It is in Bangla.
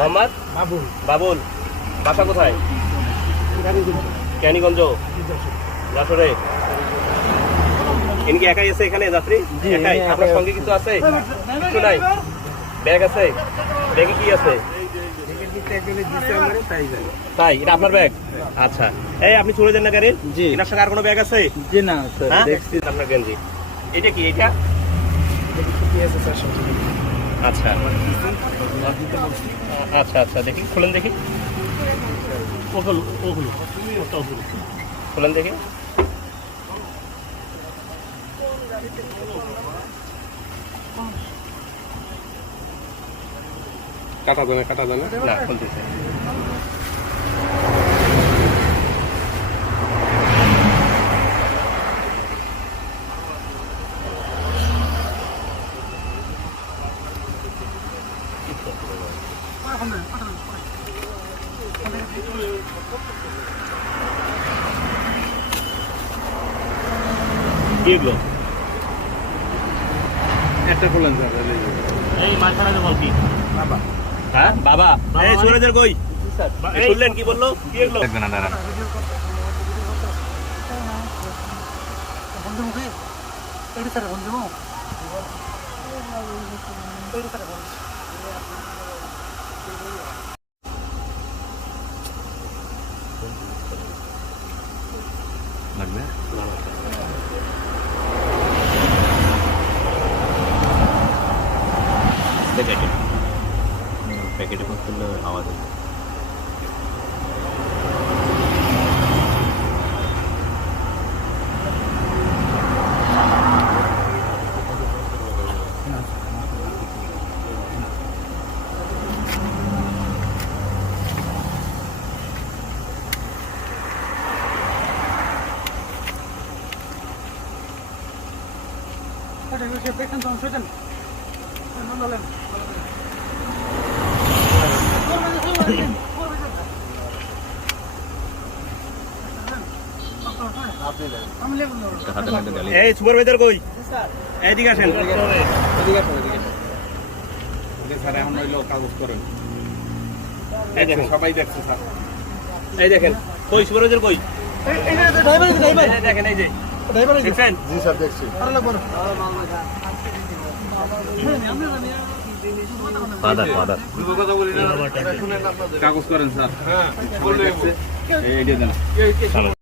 মোহাম্মদ বাবুল। বাসা কোথায়? ক্যানিগঞ্জ, যশোরে। ইনি কি একাই আছে এখানে যাত্রী? একাই? আপনার সঙ্গে কিছু আছে? কিছু নাই? ব্যাগ আছে? ব্যাগে কি আছে? তাই? এটা আপনার ব্যাগ? আচ্ছা। এই আপনি চলে যান না গাড়ি? জি। এনার সঙ্গে আর কোনো ব্যাগ আছে? জি না স্যার, দেখছি আপনার গেঞ্জি। এটা কি? এটা আচ্ছা আচ্ছা আচ্ছা, দেখি খুলেন, দেখি খুলেন দেখি। কাটা দেয় না, খুলতেছে। কি এগুলো? একটা খুলেন স্যার। এই মাথাটা বল কি? বাবা। হ্যাঁ বাবা। এই সুরেজের কই? শুনলেন কি বললো? কি এগুলো? দেখবেন না দাঁড়ান। লাগবে প্যাকেটে করলে আওয়াজ হবে। এই সুপারভাইজার কই? এইদিকে আসেন। স্যার এখন হইলো কাগজ করেন। এই দেখেন, সবাই দেখছে স্যার। এই দেখেন কই সুপারভাইজার কই? এই দেখেন, এই যে দেখছেন? জি স্যার দেখছি। কাগজ করেন স্যার। হ্যাঁ, এইটা দেন।